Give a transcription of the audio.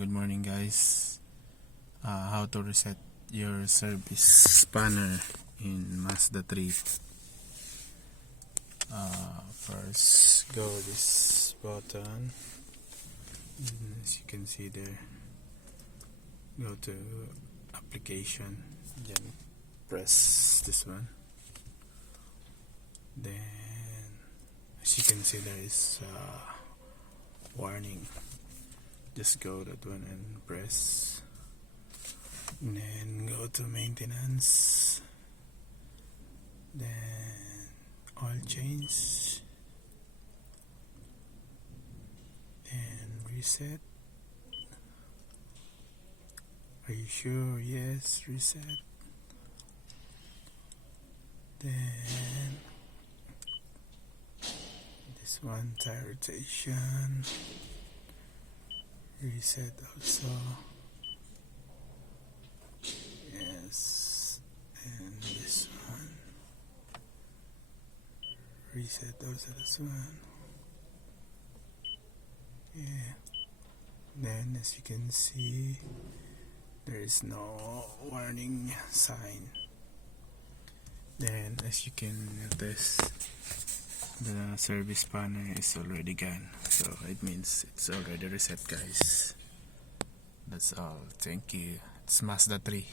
Good morning guys. How to reset your service spanner in Mazda 3. First go this button, as you can see there, go to application, then press this one, then as you can see there is warning. Just go that one and press, and then go to maintenance, then oil change, then reset. Are you sure? Yes, reset. Then this one, tire rotation, reset also. Yes, and this one, reset also this one. Yeah, then as you can see, there is no warning sign. Then as you can notice, the service spanner is already gone, so it means it's already reset guys. That's all. Thank you. It's Mazda 3.